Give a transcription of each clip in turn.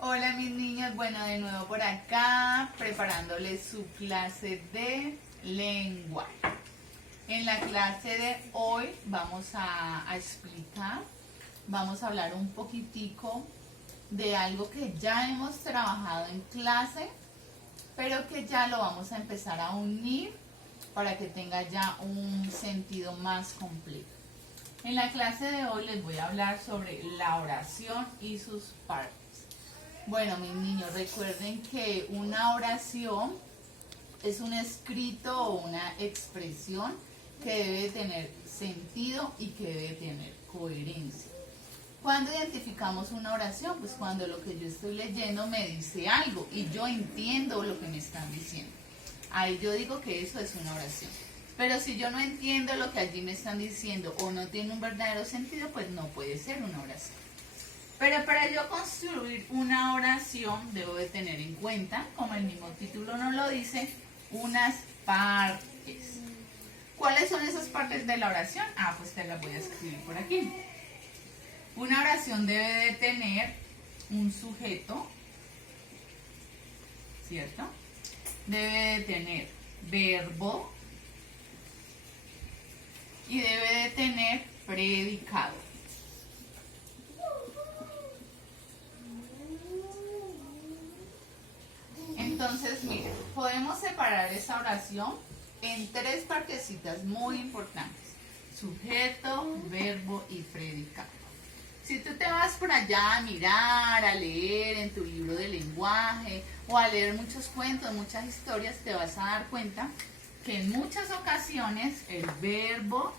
Hola mis niños, bueno de nuevo por acá preparándoles su clase de lenguaje. En la clase de hoy vamos a explicar, vamos a hablar un poquitico de algo que ya hemos trabajado en clase, pero que ya lo vamos a empezar a unir para que tenga ya un sentido más completo. En la clase de hoy les voy a hablar sobre la oración y sus partes. Bueno, mis niños, recuerden que una oración es un escrito o una expresión que debe tener sentido y que debe tener coherencia. ¿Cuándo identificamos una oración? Pues cuando lo que yo estoy leyendo me dice algo y yo entiendo lo que me están diciendo. Ahí yo digo que eso es una oración. Pero si yo no entiendo lo que allí me están diciendo o no tiene un verdadero sentido, pues no puede ser una oración. Pero para yo construir una oración debo de tener en cuenta, como el mismo título nos lo dice, unas partes. ¿Cuáles son esas partes de la oración? Pues te las voy a escribir por aquí. Una oración debe de tener un sujeto, ¿cierto? Debe de tener verbo y debe de tener predicado. Entonces, miren, podemos separar esa oración en tres partecitas muy importantes: sujeto, verbo y predicado. Si tú te vas por allá a mirar, a leer en tu libro de lenguaje o a leer muchos cuentos, muchas historias, te vas a dar cuenta que en muchas ocasiones el verbo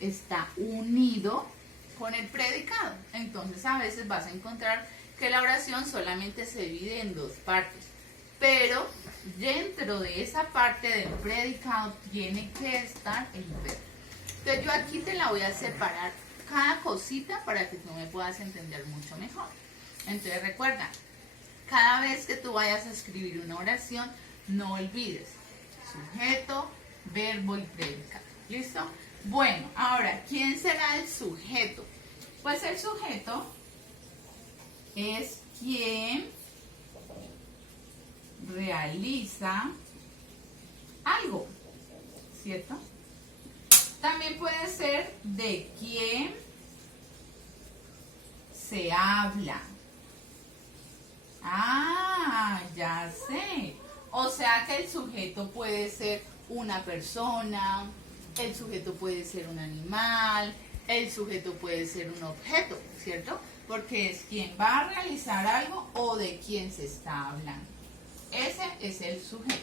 está unido con el predicado. Entonces a veces vas a encontrar que la oración solamente se divide en dos partes, pero dentro de esa parte del predicado tiene que estar el verbo. Entonces yo aquí te la voy a separar cada cosita para que tú me puedas entender mucho mejor. Entonces recuerda, cada vez que tú vayas a escribir una oración, no olvides sujeto, verbo y predicado. ¿Listo? Bueno, ahora, ¿quién será el sujeto? Pues el sujeto es quien realiza algo, ¿cierto? También puede ser de quien se habla. Ya sé. O sea que el sujeto puede ser una persona, el sujeto puede ser un animal, el sujeto puede ser un objeto, ¿cierto? Porque es quien va a realizar algo o de quien se está hablando. Ese es el sujeto.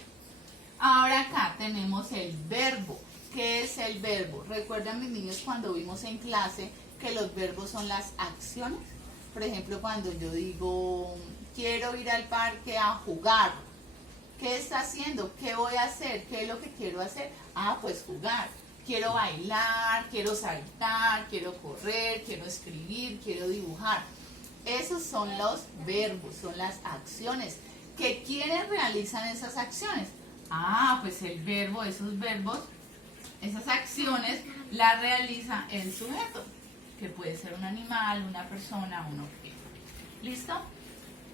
Ahora acá tenemos el verbo. ¿Qué es el verbo? ¿Recuerdan, mis niños, cuando vimos en clase que los verbos son las acciones? Por ejemplo, cuando yo digo, quiero ir al parque a jugar. ¿Qué está haciendo? ¿Qué voy a hacer? ¿Qué es lo que quiero hacer? Pues jugar. Quiero bailar, quiero saltar, quiero correr, quiero escribir, quiero dibujar. Esos son los verbos, son las acciones. ¿Quiénes realizan esas acciones? Pues el verbo, esos verbos, esas acciones las realiza el sujeto, que puede ser un animal, una persona, un objeto. ¿Listo?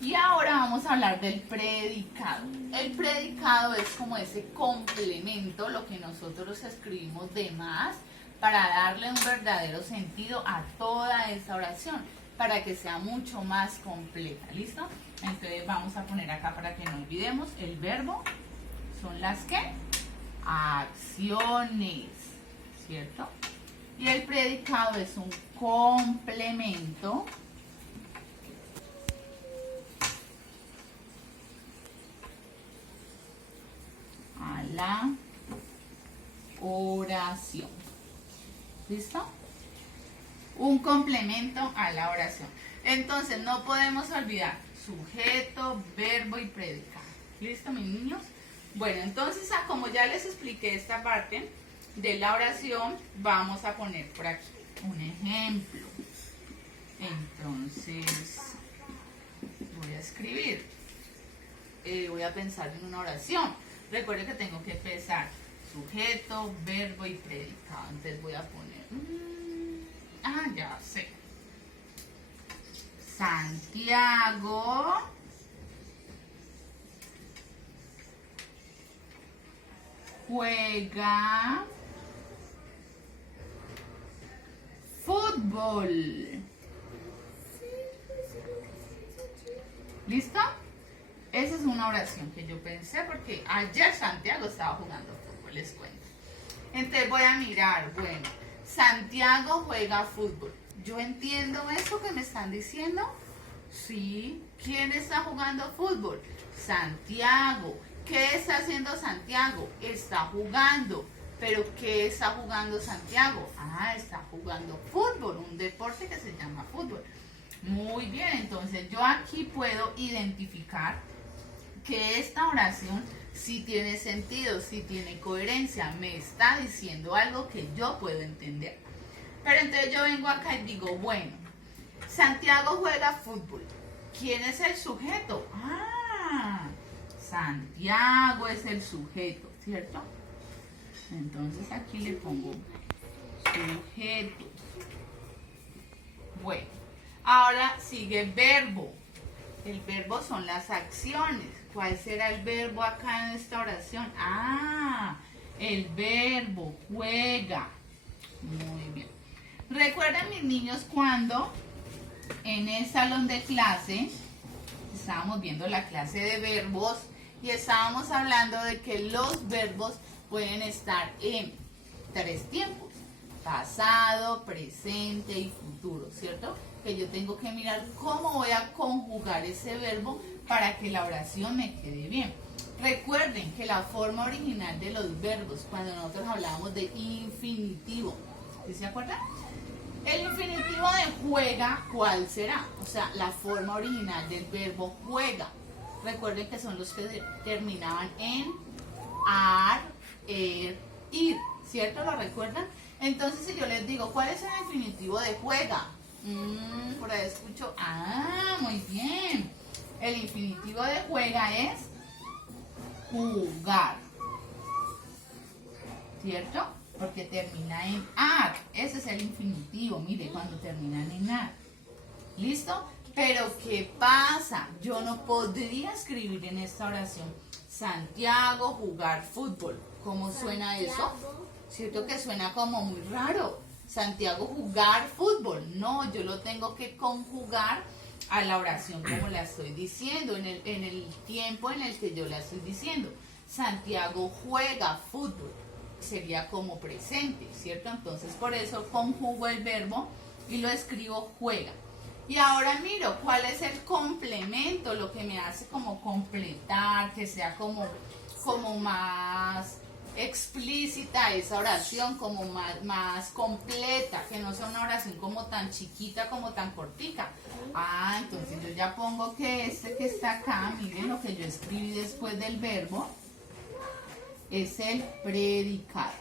Y ahora vamos a hablar del predicado. El predicado es como ese complemento, lo que nosotros escribimos de más, para darle un verdadero sentido a toda esa oración, para que sea mucho más completa. ¿Listo? Entonces vamos a poner acá para que no olvidemos, el verbo son las ¿qué? Acciones, ¿cierto? Y el predicado es un complemento a la oración. ¿Listo? Un complemento a la oración. Entonces no podemos olvidar sujeto, verbo y predicado. ¿Listo, mis niños? Bueno, entonces como ya les expliqué esta parte de la oración, vamos a poner por aquí un ejemplo. Entonces voy a escribir, voy a pensar en una oración. Recuerden que tengo que pensar sujeto, verbo y predicado. Entonces voy a poner, ya sé, Santiago juega fútbol. ¿Listo? Esa es una oración que yo pensé porque ayer Santiago estaba jugando fútbol, les cuento. Entonces voy a mirar, bueno, Santiago juega fútbol. ¿Yo entiendo eso que me están diciendo? Sí. ¿Quién está jugando fútbol? Santiago. ¿Qué está haciendo Santiago? Está jugando. ¿Pero qué está jugando Santiago? Ah, está jugando fútbol, un deporte que se llama fútbol. Muy bien, entonces yo aquí puedo identificar que esta oración sí tiene sentido, sí tiene coherencia, me está diciendo algo que yo puedo entender. Pero entonces yo vengo acá y digo, bueno, Santiago juega fútbol. ¿Quién es el sujeto? Ah, Santiago es el sujeto, ¿cierto? Entonces aquí le pongo sujeto. Bueno, ahora sigue verbo. El verbo son las acciones. ¿Cuál será el verbo acá en esta oración? Ah, el verbo juega. Muy bien. Recuerden, mis niños, cuando en el salón de clase estábamos viendo la clase de verbos y estábamos hablando de que los verbos pueden estar en 3 tiempos: pasado, presente y futuro, ¿cierto? Que yo tengo que mirar cómo voy a conjugar ese verbo para que la oración me quede bien. Recuerden que la forma original de los verbos, cuando nosotros hablábamos de infinitivo, ¿sí se acuerdan? El infinitivo de juega, ¿cuál será? O sea, la forma original del verbo juega. Recuerden que son los que terminaban en ar, ir, ¿cierto? ¿Lo recuerdan? Entonces, si yo les digo, ¿cuál es el infinitivo de juega? Por ahí escucho, muy bien. El infinitivo de juega es jugar, ¿cierto? Porque termina en ar. Ese es el infinitivo, mire, cuando terminan en ar. ¿Listo? Pero ¿qué pasa? Yo no podría escribir en esta oración Santiago jugar fútbol. ¿Cómo suena eso? ¿Cierto que suena como muy raro? Santiago jugar fútbol. No, yo lo tengo que conjugar a la oración como la estoy diciendo, en el tiempo en el que yo la estoy diciendo. Santiago juega fútbol. Sería como presente, ¿cierto? Entonces por eso conjugo el verbo y lo escribo juega. Y ahora miro cuál es el complemento, lo que me hace como completar, que sea como más explícita esa oración, como más completa, que no sea una oración como tan chiquita, como tan cortica. Entonces yo ya pongo que este que está acá, miren lo que yo escribí después del verbo, es el predicado.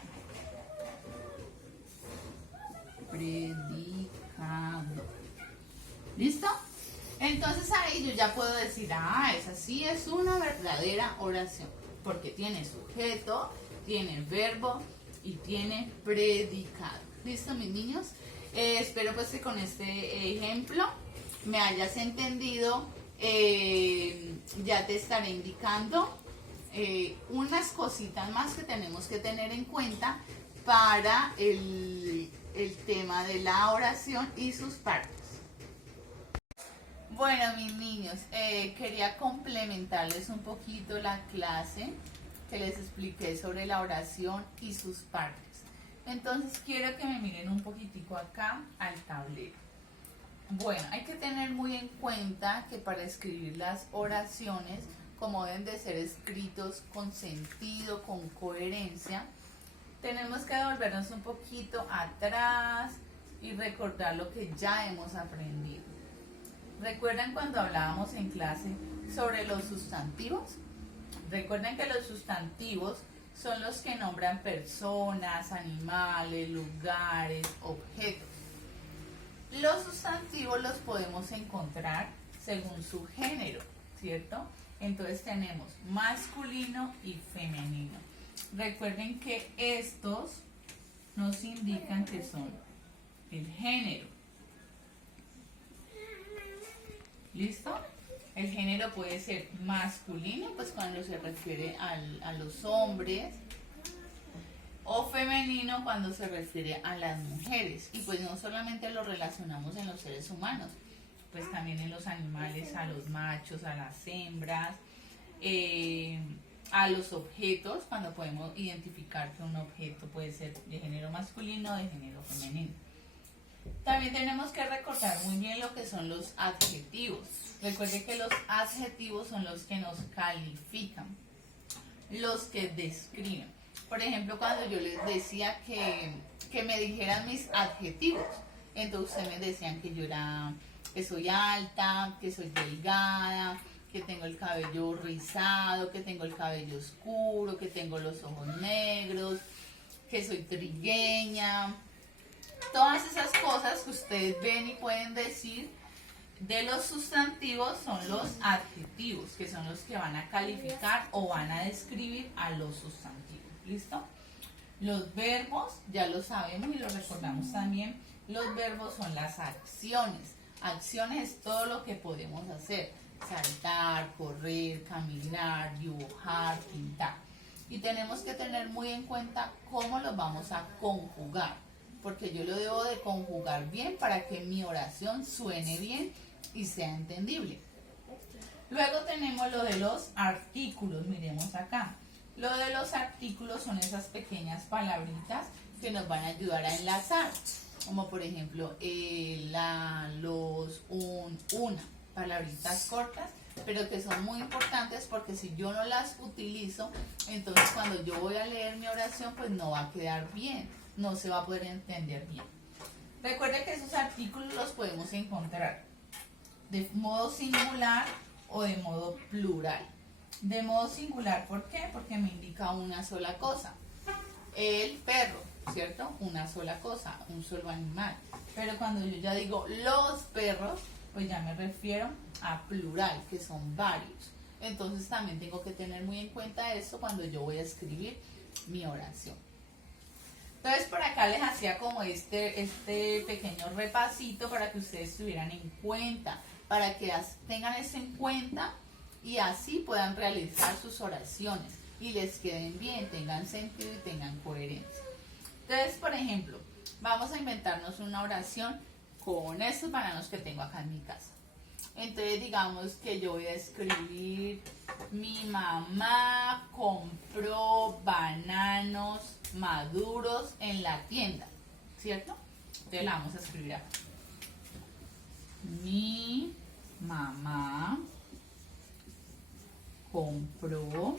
Predicado. ¿Listo? Entonces ahí yo ya puedo decir, esa sí es una verdadera oración, porque tiene sujeto, tiene verbo y tiene predicado. ¿Listo, mis niños? Espero pues que con este ejemplo me hayas entendido. Ya te estaré indicando unas cositas más que tenemos que tener en cuenta para el tema de la oración y sus partes. Bueno, mis niños, quería complementarles un poquito la clase que les expliqué sobre la oración y sus partes. Entonces quiero que me miren un poquitico acá al tablero. Bueno, hay que tener muy en cuenta que para escribir las oraciones, como deben de ser escritos con sentido, con coherencia, tenemos que devolvernos un poquito atrás y recordar lo que ya hemos aprendido. ¿Recuerdan cuando hablábamos en clase sobre los sustantivos? Recuerden que los sustantivos son los que nombran personas, animales, lugares, objetos. Los sustantivos los podemos encontrar según su género, ¿cierto? Entonces tenemos masculino y femenino. Recuerden que estos nos indican que son el género. ¿Listo? El género puede ser masculino, pues cuando se refiere a los hombres, o femenino cuando se refiere a las mujeres. Y pues no solamente lo relacionamos en los seres humanos, pues también en los animales, a los machos, a las hembras, a los objetos, cuando podemos identificar que un objeto puede ser de género masculino o de género femenino. También tenemos que recordar muy bien lo que son los adjetivos. Recuerde que los adjetivos son los que nos califican, los que describen. Por ejemplo, cuando yo les decía que me dijeran mis adjetivos, entonces ustedes me decían que soy alta, que soy delgada, que tengo el cabello rizado, que tengo el cabello oscuro, que tengo los ojos negros, que soy trigueña. Todas esas cosas que ustedes ven y pueden decir de los sustantivos son los adjetivos, que son los que van a calificar o van a describir a los sustantivos. ¿Listo? Los verbos, ya lo sabemos y lo recordamos también, los verbos son las acciones. Acciones es todo lo que podemos hacer: saltar, correr, caminar, dibujar, pintar. Y tenemos que tener muy en cuenta cómo los vamos a conjugar, porque yo lo debo de conjugar bien para que mi oración suene bien y sea entendible. Luego tenemos lo de los artículos, miremos acá. Lo de los artículos son esas pequeñas palabritas que nos van a ayudar a enlazar, como por ejemplo la, los, un, una, palabritas cortas, pero que son muy importantes porque si yo no las utilizo, entonces cuando yo voy a leer mi oración, pues no va a quedar bien, no se va a poder entender bien. Recuerde que esos artículos los podemos encontrar de modo singular o de modo plural. De modo singular, ¿por qué? Porque me indica una sola cosa. El perro, ¿cierto? Una sola cosa, un solo animal. Pero cuando yo ya digo los perros, pues ya me refiero a plural, que son varios. Entonces también tengo que tener muy en cuenta eso cuando yo voy a escribir mi oración. Entonces por acá les hacía como este pequeño repasito para que ustedes tuvieran en cuenta, para que tengan eso en cuenta y así puedan realizar sus oraciones y les queden bien, tengan sentido y tengan coherencia. Entonces, por ejemplo, vamos a inventarnos una oración con estos bananos que tengo acá en mi casa. Entonces digamos que yo voy a escribir: mi mamá compró bananos maduros en la tienda, ¿cierto? Entonces la vamos a escribir acá. Mi mamá compró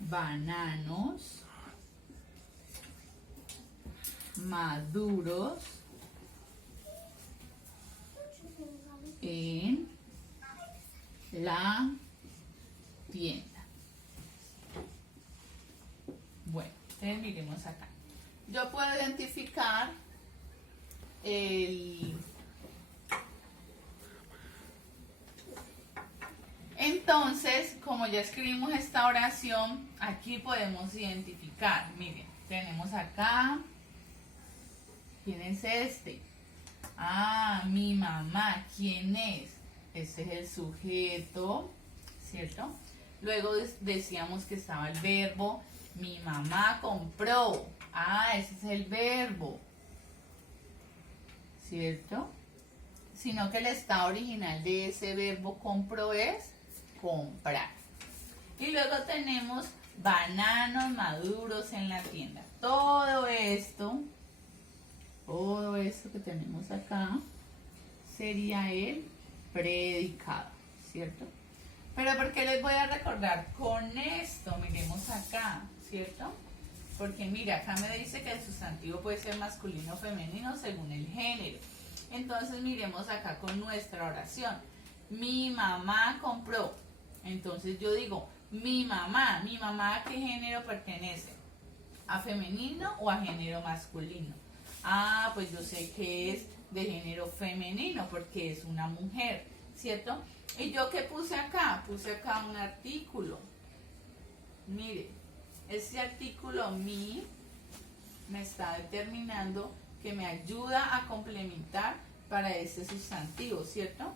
bananos maduros en la tienda. Bueno, entonces miremos acá. Yo puedo identificar Entonces, como ya escribimos esta oración, aquí podemos identificar. Miren, tenemos acá. ¿Quién es este? Ah, mi mamá. ¿Quién es? Este es el sujeto, ¿cierto? Luego decíamos que estaba el verbo. Mi mamá compró. Ah, ese es el verbo, ¿cierto? Sino que el estado original de ese verbo compró es comprar. Y luego tenemos bananos maduros en la tienda. Todo esto que tenemos acá sería el predicado, ¿cierto? Pero ¿por qué les voy a recordar con esto? Miremos acá, ¿cierto? Porque mira, acá me dice que el sustantivo puede ser masculino o femenino según el género. Entonces miremos acá con nuestra oración. Mi mamá compró. Entonces yo digo, mi mamá. ¿Mi mamá a qué género pertenece? ¿A femenino o a género masculino? Ah, pues yo sé que es de género femenino porque es una mujer, ¿cierto? ¿Y yo qué puse acá? Puse acá un artículo. Mire, este artículo mi me está determinando que me ayuda a complementar para este sustantivo, ¿cierto?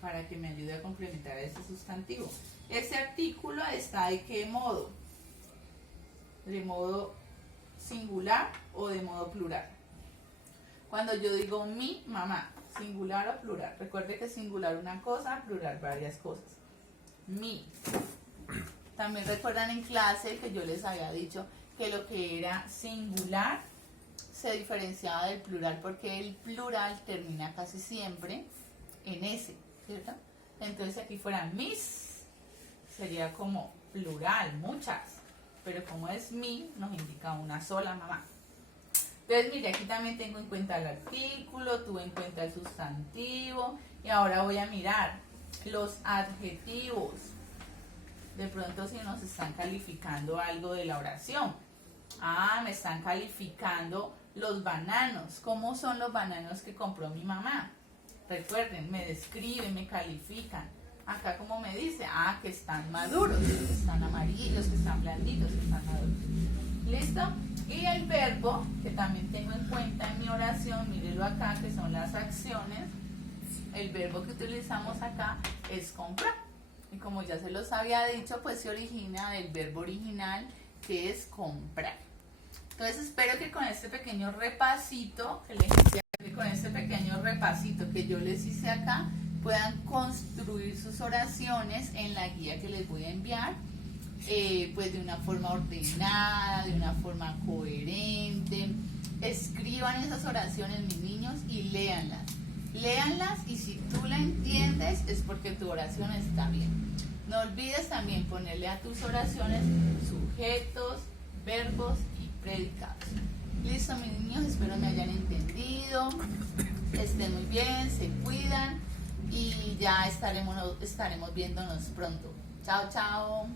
Para que me ayude a complementar ese sustantivo. Ese artículo está ¿de qué modo? ¿De modo singular o de modo plural? Cuando yo digo mi mamá, singular o plural. Recuerde que singular una cosa, plural varias cosas. Mi. También recuerdan en clase que yo les había dicho que lo que era singular se diferenciaba del plural porque el plural termina casi siempre en S, ¿cierto? Entonces aquí fuera mis, sería como plural, muchas, pero como es mi, nos indica una sola mamá. Entonces mire, aquí también tengo en cuenta el artículo, tuve en cuenta el sustantivo y ahora voy a mirar los adjetivos. De pronto si nos están calificando algo de la oración. Ah, me están calificando los bananos. ¿Cómo son los bananos que compró mi mamá? Recuerden, me describen, me califican. Acá como me dice, ah, que están maduros, que están amarillos, que están blanditos, que están maduros. ¿Listo? Y el verbo, que también tengo en cuenta en mi oración, mírenlo acá, que son las acciones. El verbo que utilizamos acá es comprar. Y como ya se los había dicho, pues se origina del verbo original, que es comprar. Entonces espero que con este pequeño repasito, que yo les hice acá, puedan construir sus oraciones en la guía que les voy a enviar, pues de una forma ordenada, de una forma coherente. Escriban esas oraciones, mis niños, y léanlas. Léanlas, y si tú la entiendes es porque tu oración está bien. No olvides también ponerle a tus oraciones sujetos, verbos y predicados. Listo, mis niños, espero me hayan entendido. Estén muy bien, se cuidan y ya estaremos viéndonos pronto. Chao, chao.